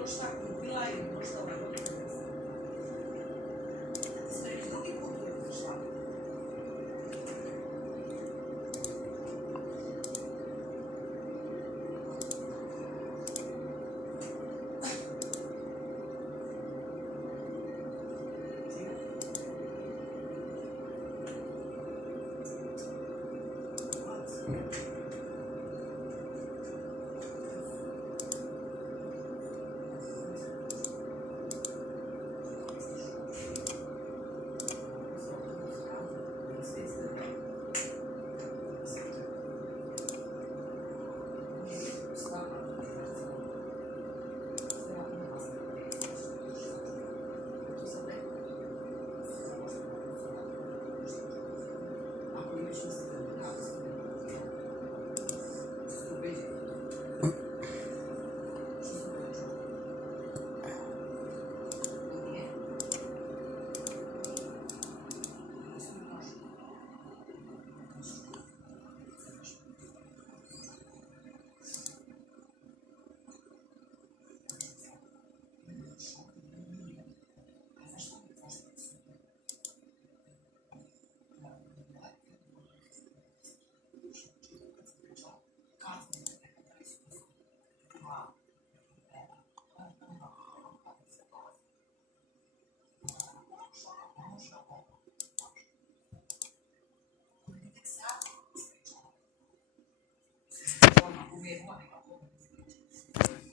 došla, kupila i došla na godinu. Ste neki drugi put izašla?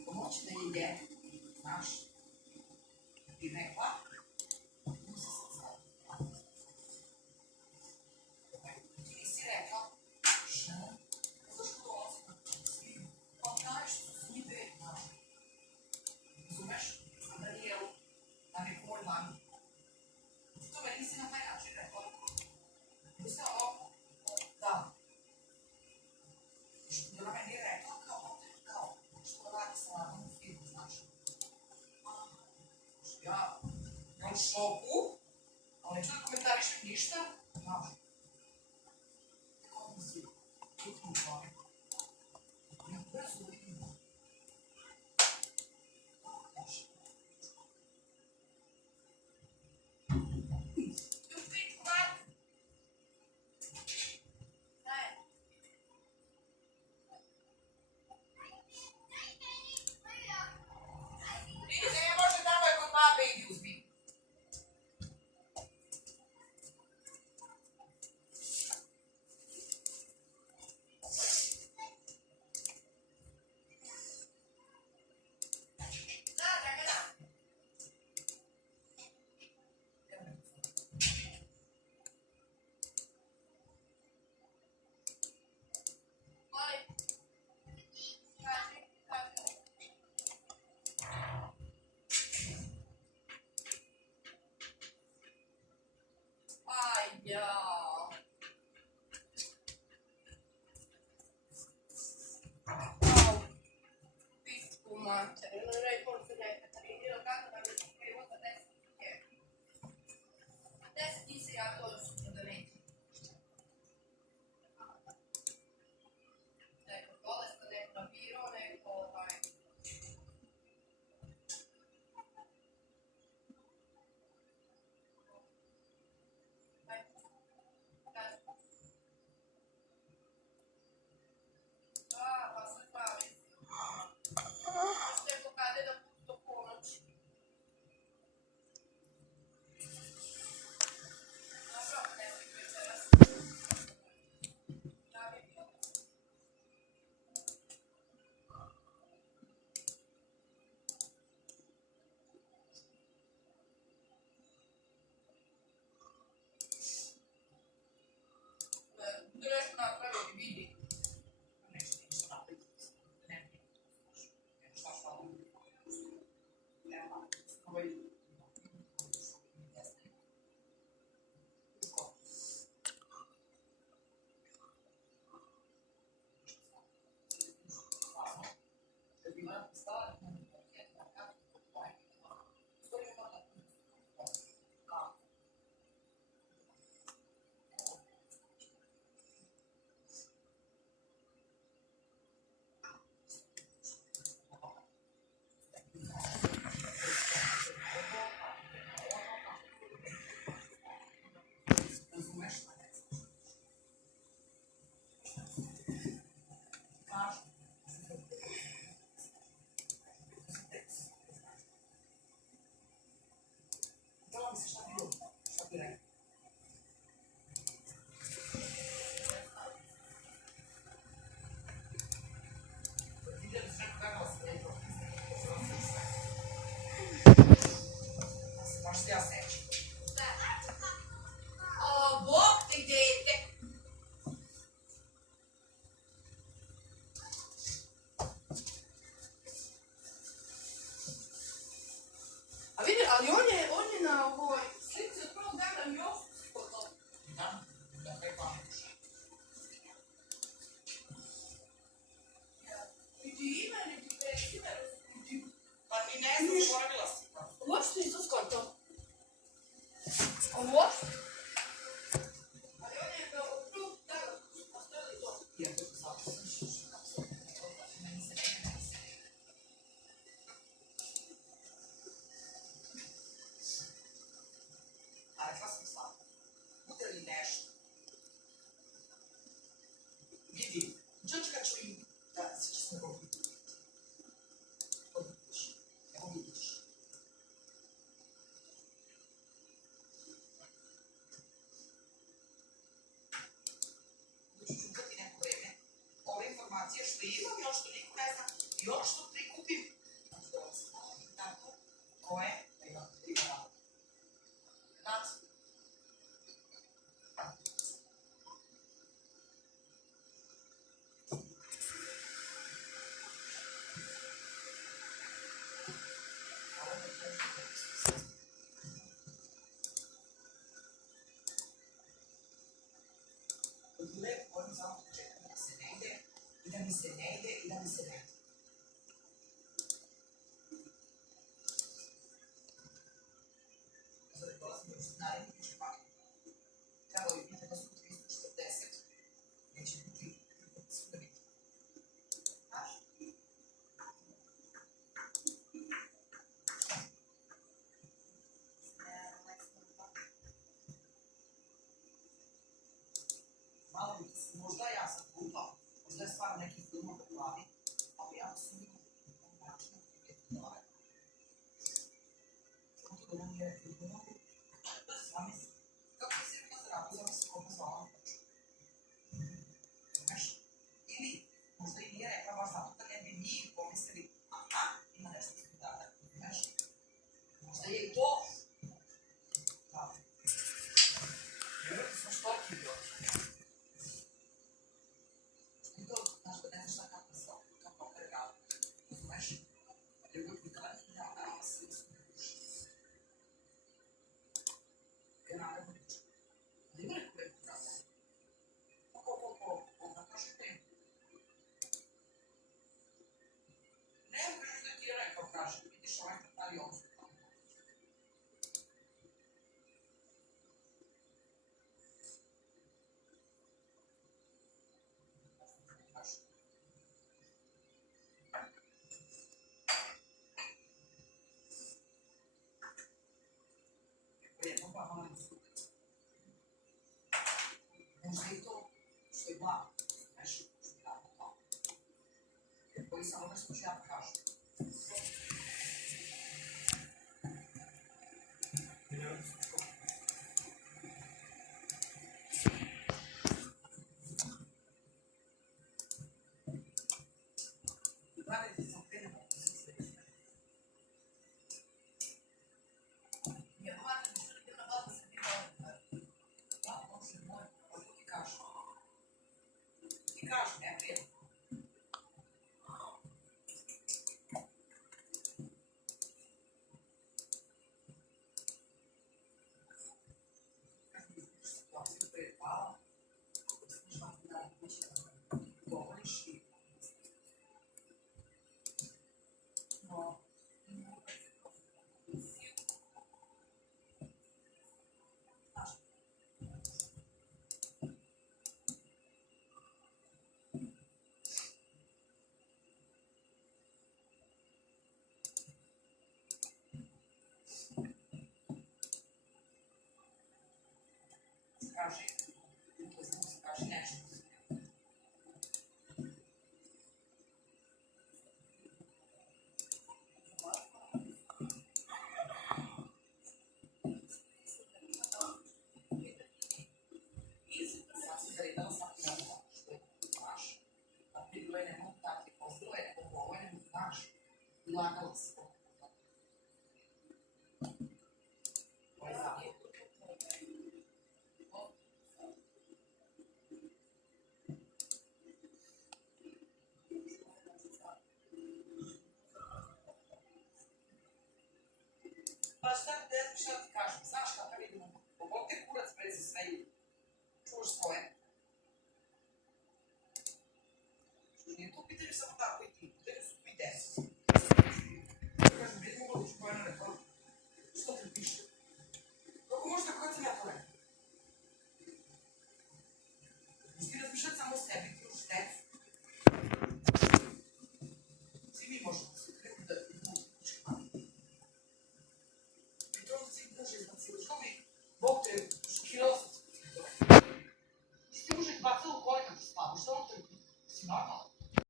Pomoćne ide, znaš, ti rekla, ti nisi rekla, zašto dolazi na svi, pa znaš što su njih dve, znaš, razumeš, a Danijelu, da ne moj van, ti to meni nisi na taj način rekla, nego se ovo, da, što ona meni je rekla, kao, što radi sa radom u filmu, znaš, ja u šoku, ali neću da komentarišem ništa, znaš, kako mi si, kako mi čovjek, ja brzo vidim, znaš, you think what? Ne. Vidite, ne može tamo je kod babe i uzmi. Ja. Au, pičku materinu, non avrei forse detto, io lo canto da questo primo adesso perché adesso ti sei atto assolutamente. Ecco, qua sta dentro la pirone, ecco, vai. Ah, passa fare. Queste focate da tutto conosci. Ma proprio adesso questa è la tu riesci a fare i video. Non è stato. što ja sećam. Bog te dete. A vidi, ali on je na ovoj slici od prvog dana mi još to. Da, da je pametno. Niti ime, niti prezime, niti... Pa ni ne znam, zaboravila si. Uopšte nisam skontao. Uopšte? Ali on je od prvog dana ostavili to. Ja to zato sam šišla. A rekla sam slabo. Bude li nešto? Vidi, čočka ću im da se će se robiti. Odliš. Evo vidiš. Budu ću čukati neko vreme. Ove informacije što imam, još što niko ne zna, još što prikupim. Znači da vam se tako, ko je, da imam rado. Znači, lepo govorim samo da čekam da se ne ide, i da mi se ne ide, i da mi se ne ide. Sada dolazim do narednih više paket. Trebalo bi biti da su 340, neće biti svuda biti. Znaš? Malo mi se, možda ja sam glupa, možda je stvarno neki film u glavi, ali ja sam vidim na način da je glave. Samo to da on je film, zamisli. Kako si rekla za rabu, zamisli koga zvala na poču. Znaš? Ili, možda i nije rekla baš zato da ne bi mi pomislili, aha, ima nešto što mi dada. Znaš? Možda je i to. Da. Vjerujte smo štorki ljudi. I to, znaš, da ne znaš šta kako se kako regala. Znaš? Ljubav mi dala i ja, a svi su mi duši. Ja naravno liču. Ali ima neko lepo pravo. Ko, kažu te. Ne možeš da ti je rekao, kaže, vidiš ovaj ali on su tamo. Jedno pa malo diskutati. Možda i to što je blago, znaš, što je jako blago. Jer koji samo nešto što ja kažem. Gledajte sam krenemo u sljedeći. Jer hvala mi što je na vlada se ti volim. Da, može moj, ali to ti kažem. Ti kažem, ne prijedno. Kako mi izgledaš situaciju, to je hvala. Znaš vam da li kući da govoriš i no, znaš, kaži, upoznam se, kaži nešto. Sad si zaredala svaki dan što je znaš. A ti bilo je ne mogu takve pozdrove, ne mogu ovo, ne mogu znaš. I lagala se. Pa šta ti kažem, znaš kako vidimo, Bog te kurac prezi sve ide. Čuš svoje. Nije to u pitanju samo tako.